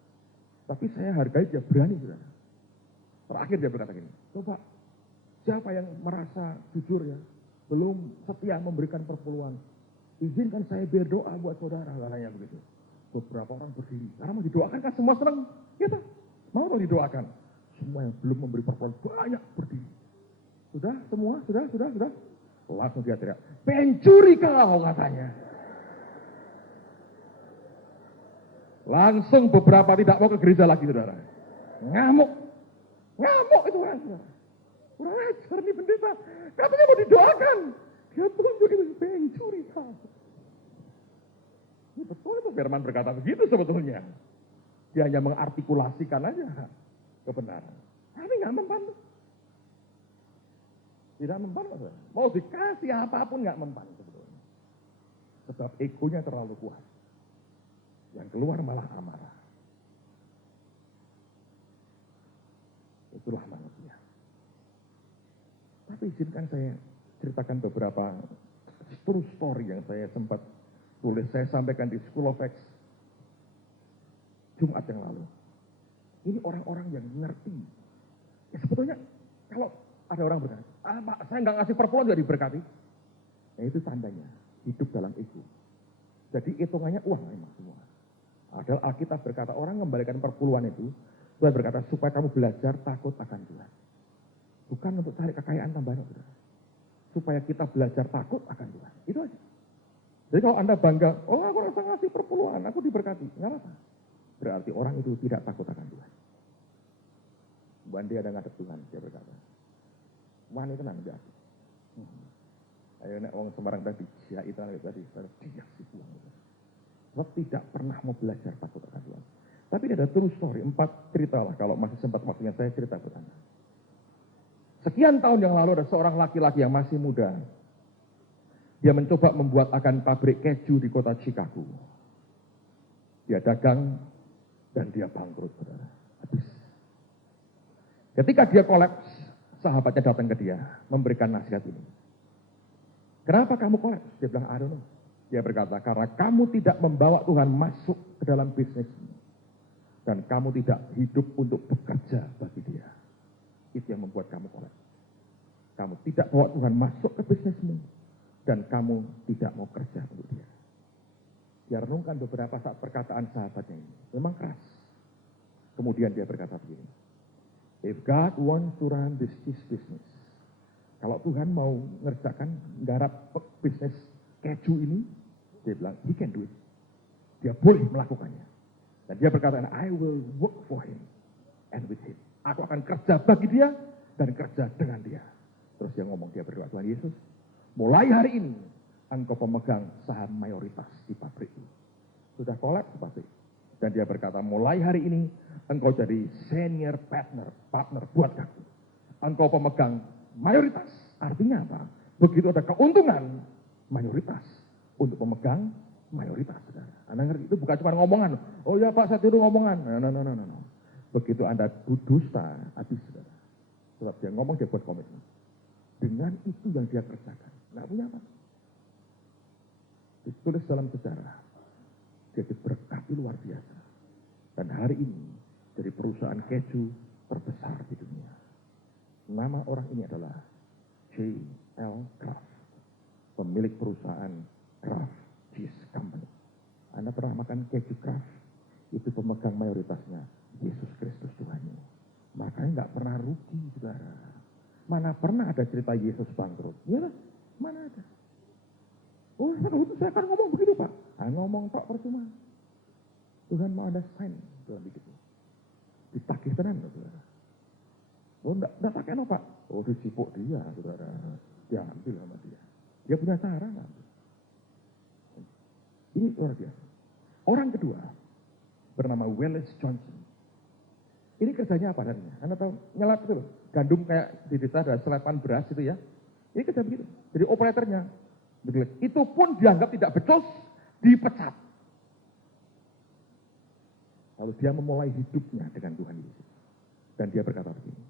Tapi saya hargai dia berani, saudara. Terakhir dia berkata gini, coba siapa yang merasa jujur ya, belum setia memberikan perpuluhan, izinkan saya berdoa buat saudara, katanya begitu. Beberapa orang berdiri, karena mau didoakan kan semua senang, gitu. Mau tuh didoakan. Semua yang belum memberi perpuluhan banyak berdiri. Sudah, semua, sudah. Langsung dia teriak, pencuri kau katanya. Langsung beberapa tidak mau ke gereja lagi, saudara. Ngamuk itu orang, saudara. Kurang ajar nih pendeta, katanya mau didoakan. Dia tunjuk itu, pencuri kau. Ini betul itu firman berkata begitu sebetulnya. Dia hanya mengartikulasikan aja kebenaran. Tapi nggak mempan. Tidak mempan. Mau dikasih apapun nggak mempan sebetulnya. Sebab egonya terlalu kuat. Yang keluar malah amarah. Itulah manusia. Tapi izinkan saya ceritakan beberapa true story yang saya sempat tulis, saya sampaikan di School of Acts Jumat yang lalu. Ini orang-orang yang ngerti. Ya sebetulnya kalau ada orang berkata, Pak, saya nggak ngasih perpuluhan juga diberkati. Ya itu tandanya hidup dalam ego. Jadi hitungannya uang memang semua. Padahal Alkitab berkata orang mengembalikan perpuluhan itu, Tuhan berkata supaya kamu belajar takut akan Tuhan. Bukan untuk cari kekayaan tambahan. Supaya kita belajar takut akan Tuhan. Itu aja. Jadi kalau Anda bangga, oh aku rasa ngasih perpuluhan, aku diberkati. Nggak apa-apa. Berarti orang itu tidak takut akan Tuhan. Bandi ada ngadep Tuhan, dia berkata. Wani tenang, dia. Ayo nek wong Semarang tadi, ya itu tadi, dia sih Tuhan. Sebab tidak pernah mau belajar takut akan Tuhan. Tapi ada true story, 4 cerita lah, kalau masih sempat waktunya saya cerita ke Anda. Sekian tahun yang lalu ada seorang laki-laki yang masih muda. Dia mencoba membuat akan pabrik keju di kota Chicago. Dia dagang dan dia bangkrut. Habis. Ketika dia kolaps, sahabatnya datang ke dia, memberikan nasihat ini. Kenapa kamu kolaps? Dia bilang, I don't know. Dia berkata, karena kamu tidak membawa Tuhan masuk ke dalam bisnis. Dan kamu tidak hidup untuk bekerja bagi dia. Itu yang membuat kamu kolap. Kamu tidak bawa Tuhan masuk ke bisnismu. Dan kamu tidak mau kerja untuk dia. Dia renungkan beberapa saat perkataan sahabatnya ini. Memang keras. Kemudian dia berkata begini. If God wants to run this business. Kalau Tuhan mau ngerjakan, garap bisnis keju ini. Dia bilang, he can do it. Dia boleh melakukannya. Dan dia berkata, I will work for him and with him. Aku akan kerja bagi dia dan kerja dengan dia. Terus dia ngomong, dia berdoa, Tuhan Yesus, mulai hari ini engkau pemegang saham mayoritas di pabrik ini. Sudah kolaps pabrik. Dan dia berkata, mulai hari ini engkau jadi senior partner buat aku. Engkau pemegang mayoritas. Artinya apa? Begitu ada keuntungan, mayoritas untuk pemegang mayoritas. Saudara. Anda ngerti? Itu bukan cuma ngomongan. Oh ya Pak, saya tiru ngomongan. No. Begitu Anda dusta, habis saudara. Sebab dia ngomong, dia buat komitmen. Dengan itu yang dia kerjakan. Nggak punya apa. Ditulis dalam sejarah. Dia diberkati luar biasa. Dan hari ini dari perusahaan keju terbesar di dunia. Nama orang ini adalah J.L. Kraft. Pemilik perusahaan Kraft Cheese Company. Anda pernah makan keju Kraft? Itu pemegang mayoritasnya Yesus Kristus Tuhannya. Makanya nggak pernah rugi, saudara. Mana pernah ada cerita Yesus bangkrut? Ya, mana ada? Oh, saya akan ngomong begitu Pak. Ngomong tak percuma. Tuhan mau ada sign dalam hidupnya. Ditagih tenan, saudara. Oh, enggak pakai no Pak. Oh, disipuk dia, saudara. Dia ambil sama dia. Dia punya cara ngambil. Ini luar biasa. Orang kedua bernama Wallace Johnson. Ini kerjanya apa adanya? Anda tahu nyelap itu loh. Gandum kayak di desa ada selepan beras itu ya. Ini kerja begitu. Jadi operatornya. Itu pun dianggap tidak becus, dipecat. Lalu dia memulai hidupnya dengan Tuhan Yesus. Dan dia berkata begini.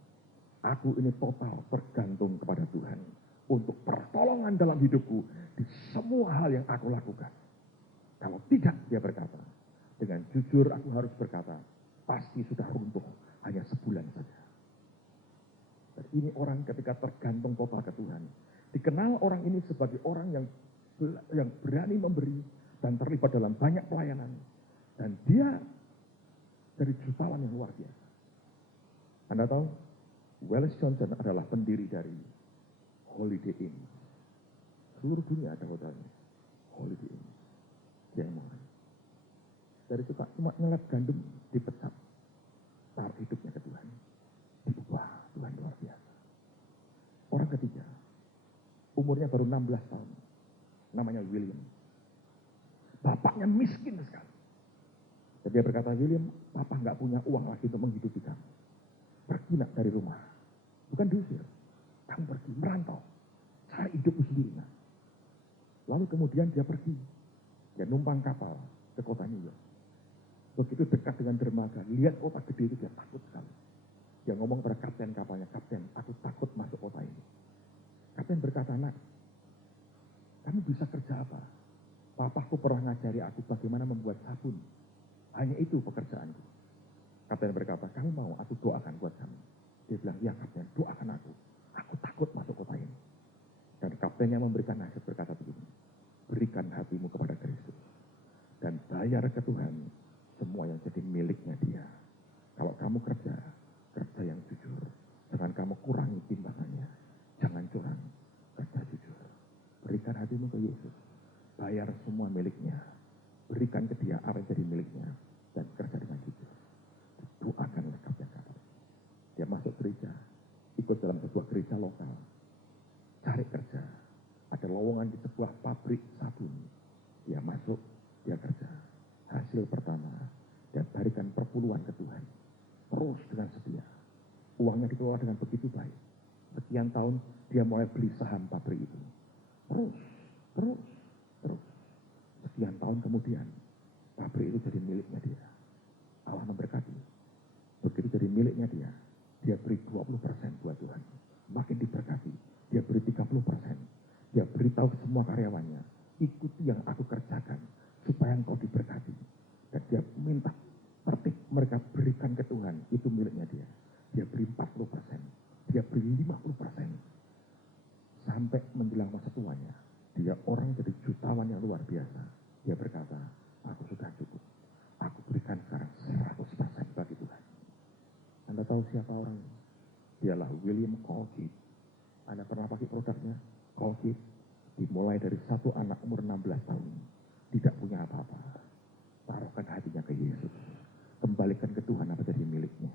Aku ini total bergantung kepada Tuhan. Untuk pertolongan dalam hidupku. Di semua hal yang aku lakukan. Kalau tidak, dia berkata. Dengan jujur aku harus berkata. Pasti sudah runtuh. Hanya sebulan saja. Dan ini orang ketika tergantung total ke Tuhan. Dikenal orang ini sebagai orang yang berani memberi. Dan terlibat dalam banyak pelayanan. Dan dia dari jutawan yang luar biasa. Anda tahu, Wallace Johnson adalah pendiri dari Holiday Inn. Seluruh dunia ada hotelnya. Holiday Inn. Dia yang mulai. Dari itu Pak, cuma ngelap gandum, dipecat. Taruh hidupnya ke Tuhan. Diubah, Tuhan luar biasa. Orang ketiga, umurnya baru 16 tahun. Namanya William. Bapaknya miskin sekali. Dan dia berkata, William, papa nggak punya uang lagi untuk menghidupi kamu. Pergi nak dari rumah. Bukan diusir. Kamu pergi, merantau. Cari hidupmu sendiri. Nak. Lalu kemudian dia pergi. Dia numpang kapal ke kota New York. Begitu dekat dengan dermaga, lihat kota gede itu dia takut sekali. Dia ngomong pada kapten kapalnya, Kapten, aku takut masuk kota ini. Kapten berkata, nak, kamu bisa kerja apa? Papaku pernah ngajari aku bagaimana membuat sabun. Hanya itu pekerjaanku. Kapten berkata, kamu mau aku doakan buat kamu? Dia bilang, ya Kapten, doakan aku. Aku takut masuk kota ini. Dan kaptennya memberikan nasihat berkata begini, berikan hatimu kepada Kristus. Dan bayar ke Tuhan semua yang jadi miliknya dia. Kalau kamu kerja yang jujur. Jangan kamu kurangi timbangannya. Jangan curang, kerja jujur. Berikan hatimu ke Yesus. Bayar semua miliknya. Berikan ke dia apa yang jadi miliknya. Dan kerja dengan jujur. Doakanlah kata. Dia masuk gereja. Ikut dalam sebuah gereja lokal. Cari kerja. Ada lowongan di sebuah pabrik sabun. Dia masuk, dia kerja. Hasil pertama, dia berikan perpuluhan ke Tuhan. Terus dengan setia. Uangnya dikelola dengan begitu baik. Sekian tahun, dia mulai beli saham pabrik itu. Terus. Sekian tahun kemudian, pabrik itu jadi miliknya dia. Allah memberkati. Begitu jadi miliknya dia beri 20% buat Tuhan. Makin diberkati, dia beri 30%. Dia beritahu ke semua karyawannya, ikuti yang aku kerjakan, supaya engkau diberkati. Dan dia minta Tertib mereka berikan ke Tuhan, itu miliknya dia. Dia beri 40%, dia beri 50%. Sampai menjelang masa tuanya, dia orang jadi jutawan yang luar biasa. Dia berkata, aku sudah cukup. Aku berikan sekarang 100% bagi Tuhan. Anda tahu siapa orang ini? Dialah William Colgate. Anda pernah pakai produknya? Colgate. Dimulai dari satu anak umur 16 tahun. Tidak punya apa-apa. Taruhkan hatinya ke Yesus. Kembalikan ke Tuhan apa jadi miliknya.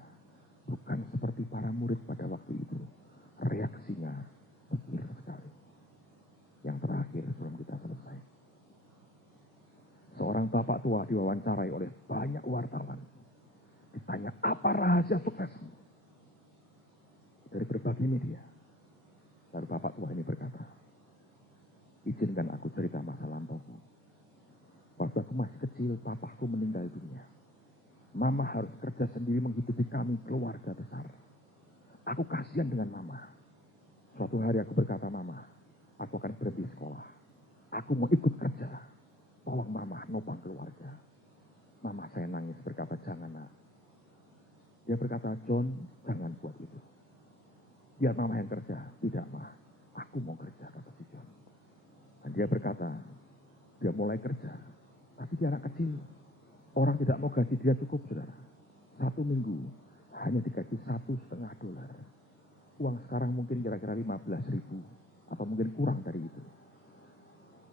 Bukan seperti para murid pada waktu itu. Reaksinya kecil sekali. Yang terakhir sebelum kita selesai. Seorang bapak tua diwawancarai oleh banyak wartawan. Ditanya, apa rahasia suksesmu? Dari berbagai media. Lalu bapak tua ini berkata, izinkan aku cerita masa lampauku. Waktu aku masih kecil, papaku meninggal dunia. Mama harus kerja sendiri menghidupi kami, keluarga besar. Aku kasihan dengan mama. Suatu hari aku berkata, mama, aku akan berhenti sekolah. Aku mau ikut kerja. Tolong mama, nopang keluarga. Mama saya nangis berkata, jangan nak. Dia berkata, John, jangan buat itu. Biar mama yang kerja. Tidak, ma. Aku mau kerja, kata si John. Dan dia berkata, dia mulai kerja. Tapi dia anak kecil. Orang tidak mau gaji dia cukup, saudara. 1 minggu hanya dikasih $1,5. Uang sekarang mungkin kira-kira 15.000. Apa mungkin kurang dari itu.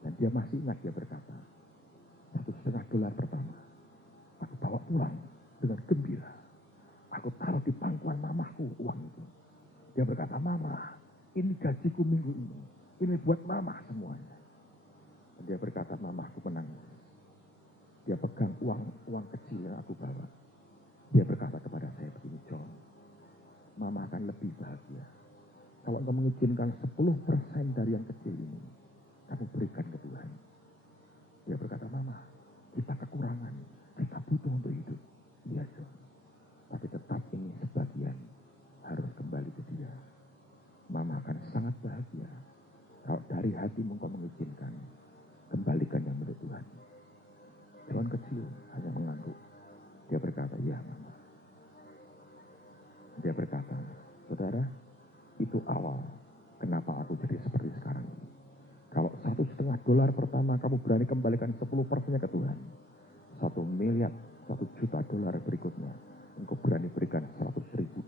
Dan dia masih ingat, dia berkata, $1,5 pertama. Aku bawa pulang dengan gembira. Aku taruh di pangkuan mamaku uang itu. Dia berkata, mama, ini gajiku minggu ini. Ini buat mama semuanya. Dan dia berkata, mamaku menangis. Dia pegang uang kecil yang aku bawa. Dia berkata kepada saya begini, John, mama akan lebih bahagia. Kalau engkau mengizinkan 10% dari yang kecil ini, kamu berikan ke Tuhan. Dia berkata, mama, kita kekurangan, kita butuh untuk hidup. Iya, John. Tapi tetap ini sebagian harus kembali ke dia. Mama akan sangat bahagia. Kalau dari hatimu engkau mengizinkan, kembalikan yang milik Tuhan. John kecil hanya mengangguk. Dia berkata, iya mama. Dia berkata, saudara, itu awal kenapa aku jadi seperti sekarang ini. Kalau $1,5 pertama kamu berani kembalikan 10%-nya ke Tuhan. $1 miliar, $1 juta berikutnya. Engkau berani berikan $100.000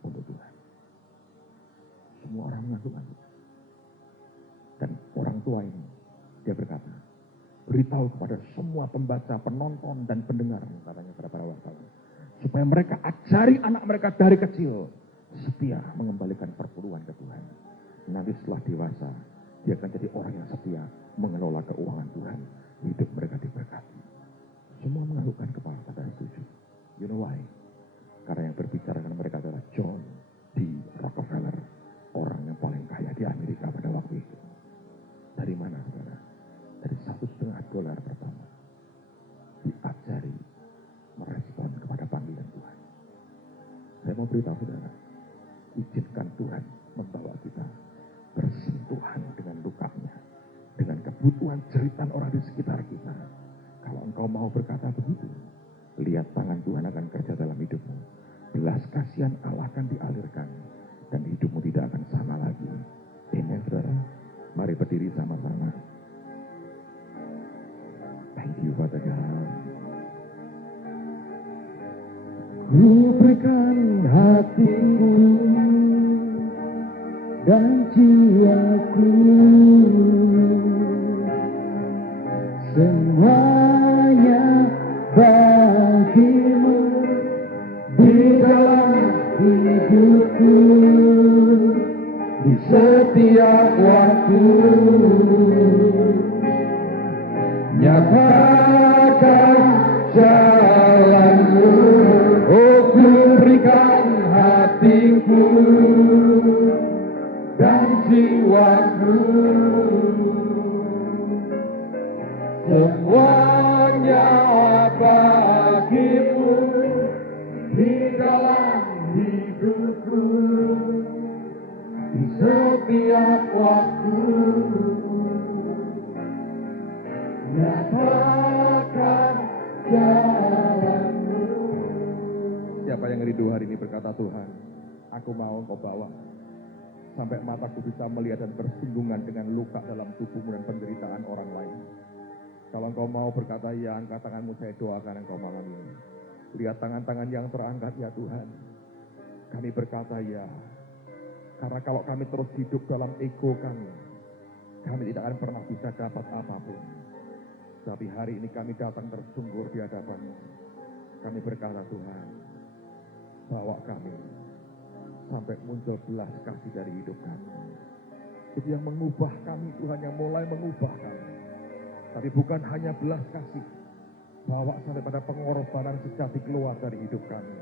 untuk Tuhan. Semua orang mengangguk-angguk. Dan orang tua ini, dia berkata, beritahu kepada semua pembaca, penonton, dan pendengar, katanya kepada para wartawan, supaya mereka ajari anak mereka dari kecil setia mengembalikan perpuluhan ke Tuhan. Nanti setelah dewasa, dia akan jadi orang yang setia mengelola keuangan Tuhan. Hidup mereka diberkati. Semua menganggukkan kepala, pada setuju. You know why? Karena yang berbicara dengan mereka adalah John D. Rockefeller, orang yang paling kaya di Amerika pada waktu itu. Dari mana, saudara? Dari $1,5 pertama diajari merespon kepada panggilan Tuhan. Saya mau beritahu saudara, izinkan Tuhan membawa kita bersentuhan dengan lukanya, dengan kebutuhan jeritan orang di sekitar kita. Kalau engkau mau berkata begitu, lihat tangan Tuhan akan kerja dalam hidupmu. Belas kasihan Allah akan dialirkan dan hidupmu tidak akan sama lagi. Amen, saudara. Mari berdiri sama-sama. Thank you, Father God. Ku berikan hatiku dan jiwaku, semuanya bagimu di dalam hidupku, di setiap waktu. Nyatakan jalanmu, oh ku berikan hatiku dan jiwaku, semuanya bagimu di dalam hidupku, di setiap waktu. Nyatakan jalanmu, yang rindu hari ini berkata, Tuhan, aku mau Engkau bawa sampai mataku bisa melihat dan bersinggungan dengan luka dalam tubuhmu dan penderitaan orang lain. Kalau Engkau mau berkata ya, angkat tanganmu, saya doakan Engkau malam ini. Lihat tangan-tangan yang terangkat, ya Tuhan. Kami berkata ya, karena kalau kami terus hidup dalam ego kami tidak akan pernah bisa dapat apapun. Tapi hari ini kami datang tersungkur di hadapan-Mu. Kami berkata, Tuhan, bawa kami sampai muncul belas kasih dari hidup kami. Itu yang mengubah kami, Tuhan, yang mulai mengubah kami. Tapi bukan hanya belas kasih, bawa sampai pada pengorbanan sejati keluar dari hidup kami.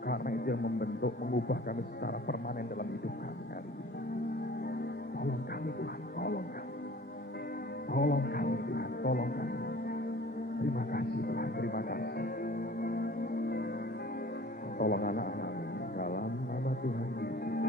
Karena itu yang membentuk, mengubah kami secara permanen dalam hidup kami hari ini. Tolong kami, Tuhan, tolong kami. Tolong kami, Tuhan, tolong kami. Terima kasih, Tuhan, terima kasih. Tolong anak-anak dalam nama Tuhan Yesus.